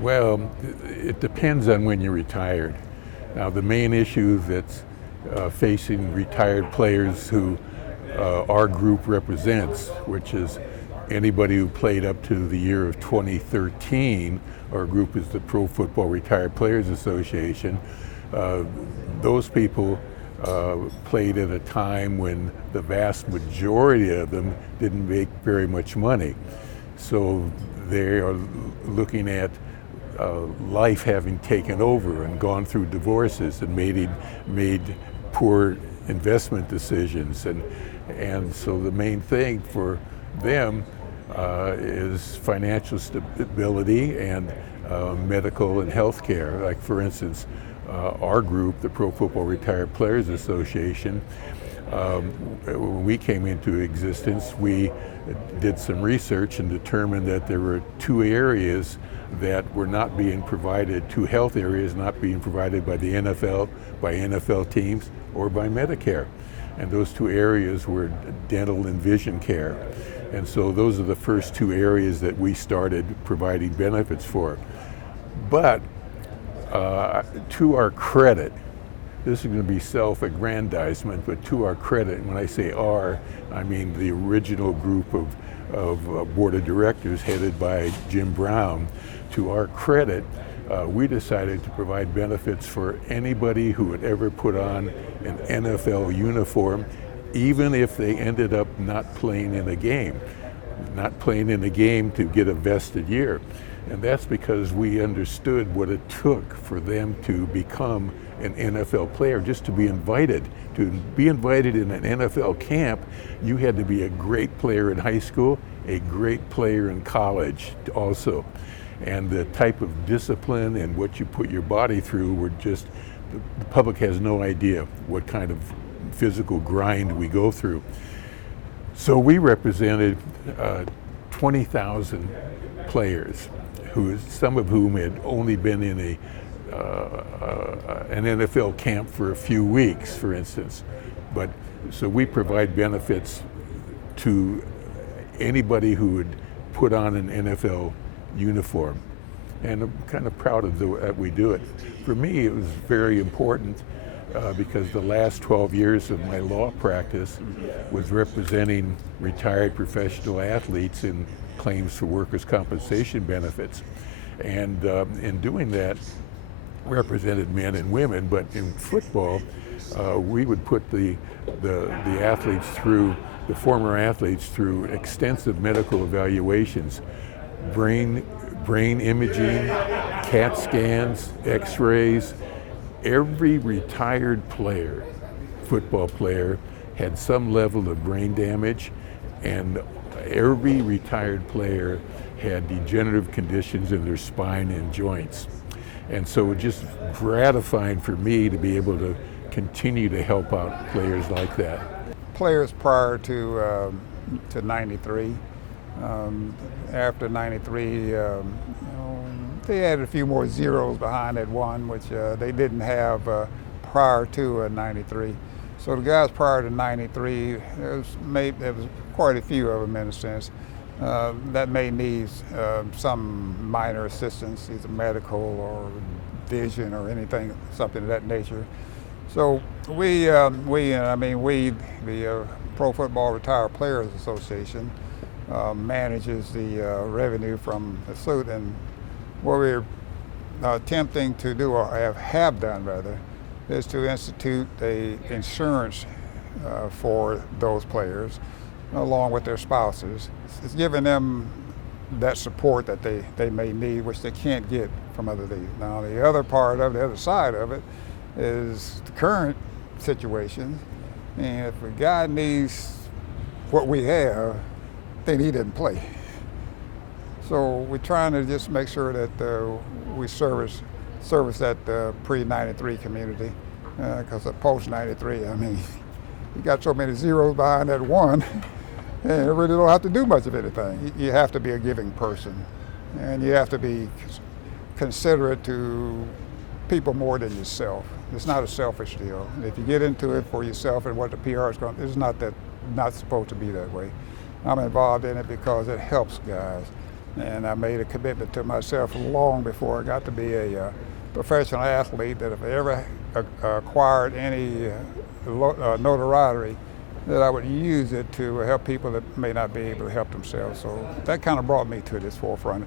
Well, it depends on when you're retired. Now, the main issue that's facing retired players who our group represents, which is anybody who played up to the year of 2013, our group is the Pro Football Retired Players Association. Those people played at a time when the vast majority of them didn't make very much money. So they are looking at life having taken over and gone through divorces and made poor investment decisions. And so the main thing for them is financial stability and medical and health care. Like, for instance, our group, the Pro Football Retired Players Association, when we came into existence, we did some research and determined that there were two areas that were not being provided, two health areas not being provided by the NFL, by NFL teams, or by Medicare. And those two areas were dental and vision care. And so those are the first two areas that we started providing benefits for. But to our credit, this is going to be self-aggrandizement, but to our credit, when I say our, I mean the original group of Board of Directors headed by Jim Brown. To our credit, we decided to provide benefits for anybody who had ever put on an NFL uniform, even if they ended up not playing in a game to get a vested year. And that's because we understood what it took for them to become an NFL player. Just to be invited in an NFL camp, you had to be a great player in high school, a great player in college also. And the type of discipline and what you put your body through were just, the public has no idea what kind of physical grind we go through. So we represented 20,000 players, some of whom had only been in an NFL camp for a few weeks, for instance. But so we provide benefits to anybody who would put on an NFL uniform. And I'm kind of proud of that we do it. For me, it was very important because the last 12 years of my law practice was representing retired professional athletes in claims for workers' compensation benefits. And in doing that, represented men and women, but in football, we would put the athletes through, the former athletes through extensive medical evaluations, brain imaging, CAT scans, x-rays. Every retired player, football player, had some level of brain damage, and every retired player had degenerative conditions in their spine and joints. And so it was just gratifying for me to be able to continue to help out players like that. Players prior to 93, after 93, they added a few more zeros behind that one, which they didn't have prior to 93. So the guys prior to 93, there was quite a few of them in a sense, that may need some minor assistance, either medical or vision or anything, something of that nature. So we, the Pro Football Retired Players Association, manages the revenue from the suit, and what we're attempting to do, or have done rather, is to institute a insurance for those players along with their spouses. It's giving them that support that they may need, which they can't get from other leagues. Now the other part of the other side of it is the current situation, and if a guy needs what we have, then he didn't play. So we're trying to just make sure that we service that pre-93 community, because post-93, I mean, you got so many zeros behind that one, and you really don't have to do much of anything. You have to be a giving person, and you have to be considerate to people more than yourself. It's not a selfish deal. If you get into it for yourself and what the PR is going to, it's not supposed to be that way. I'm involved in it because it helps guys. And I made a commitment to myself long before I got to be a professional athlete that if I ever acquired any notoriety, that I would use it to help people that may not be able to help themselves. So that kind of brought me to this forefront.